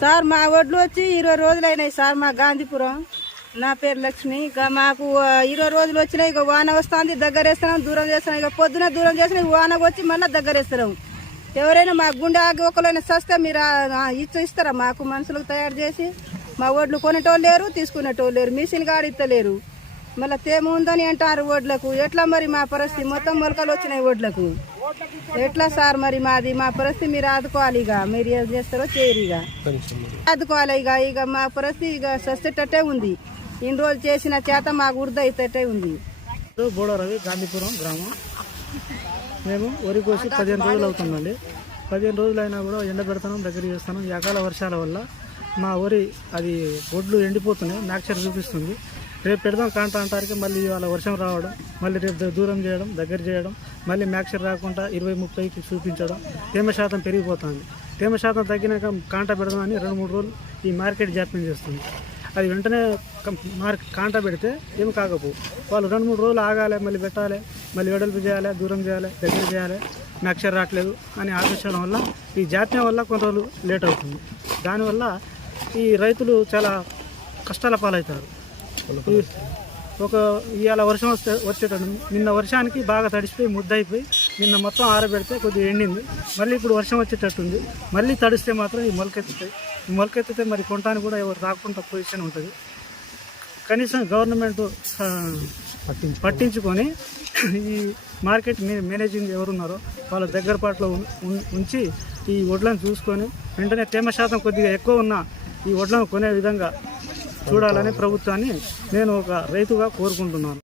Sir మా ఒడ్లు వచ్చి 20 రోజులు అయినాయి సార్. మా గాంధీపురం. నా పేరు లక్ష్మి. ఇక మాకు 20 రోజులు వచ్చినాయి. ఇక వాన వస్తుంది, దగ్గర వేస్తున్నాం, దూరం చేస్తున్నాం. ఇక పొద్దున దూరం చేసిన వానకు వచ్చి మళ్ళీ దగ్గర వేస్తున్నాం. ఎవరైనా మా గుండె ఆగి ఒకరైనా సస్తే మీరు ఇస్తారా మాకు? మనుషులకు తయారు చేసి మా ఒడ్లు కొనేటోళ్ళు లేరు, తీసుకునేటోళ్ళు లేరు, మిషన్ కాడ ఇస్తలేరు. మళ్ళీ తేమ ఉందని అంటారు ఒడ్లకు. ఎట్లా మరి మా పరిస్థితి? మొత్తం మొలకలు వచ్చినాయి ఒడ్లకు. ఎట్లా సార్ మరి మాది? మా పరిస్థితి మీరు ఆదుకోవాలి. ఇక మీరు ఏం చేస్తారో చేయరు, ఇక ఆదుకోవాలి. ఇక మా పరిస్థితి ఇక సస్తేటట్టే ఉంది. ఇన్ని రోజులు చేసిన చేత మాకు వృద్ధ అయితేటే ఉంది. బోడ రవి, గాంధీపురం గ్రామం. మేము వరి కోసి 15 రోజులు అవుతుందండి. 15 రోజులు అయినా కూడా ఎండ పెడతాం, దగ్గర చేస్తాను. ఈ అకాల వర్షాల వల్ల మా వరి అది ఒడ్లు ఎండిపోతున్నాయి, నాక్చర్ చూపిస్తుంది. రేపు పెడదాం కాంట అంటారికి మళ్ళీ ఇవాళ వర్షం రావడం, మళ్ళీ రేపు దూరం చేయడం, దగ్గర చేయడం, మళ్ళీ మ్యాక్చర్ రాకుండా 20-30కి చూపించడం. తేమ శాతం పెరిగిపోతుంది. తేమ శాతం తగ్గినాక కాంట పెడదామని 2-3 రోజులు ఈ మార్కెట్ జాప్యం చేస్తుంది. అది వెంటనే కాంట పెడితే ఏమి కాకపోవు. వాళ్ళు 2-3 రోజులు ఆగాలి, మళ్ళీ పెట్టాలి, మళ్ళీ వెడల్పు చేయాలి, దూరం చేయాలి, దగ్గర చేయాలి, మ్యాక్చర్ రావట్లేదు అని ఆలోచించడం వల్ల ఈ జాప్యం వల్ల కొన్ని రోజులు లేట్ అవుతుంది. దానివల్ల ఈ రైతులు చాలా కష్టాల పాలవుతారు. ఇవాళ వర్షం వచ్చేటట్టు నిన్న వర్షానికి బాగా తడిసిపోయి ముద్దయిపోయి నిన్న మొత్తం ఆరబెడితే కొద్దిగా ఎండింది. మళ్ళీ ఇప్పుడు వర్షం వచ్చేటట్టుంది. మళ్ళీ తడిస్తే మాత్రం ఈ మొలకెత్తుతాయి. ఈ మొలకెత్తితే మరి కొనడానికి కూడా ఎవరు రాకుండా పొజిషన్ ఉంటుంది. కనీసం గవర్నమెంట్ పట్టించుకొని ఈ మార్కెట్ మేనేజింగ్ ఎవరున్నారో వాళ్ళ దగ్గర పాటలో ఉంచి ఈ వడ్లను చూసుకొని వెంటనే తేమ శాతం కొద్దిగా ఎక్కువ ఉన్న ఈ వడ్లను కొనే విధంగా చూడాలని ప్రభుత్వాన్ని నేను ఒక రైతుగా కోరుకుంటున్నాను.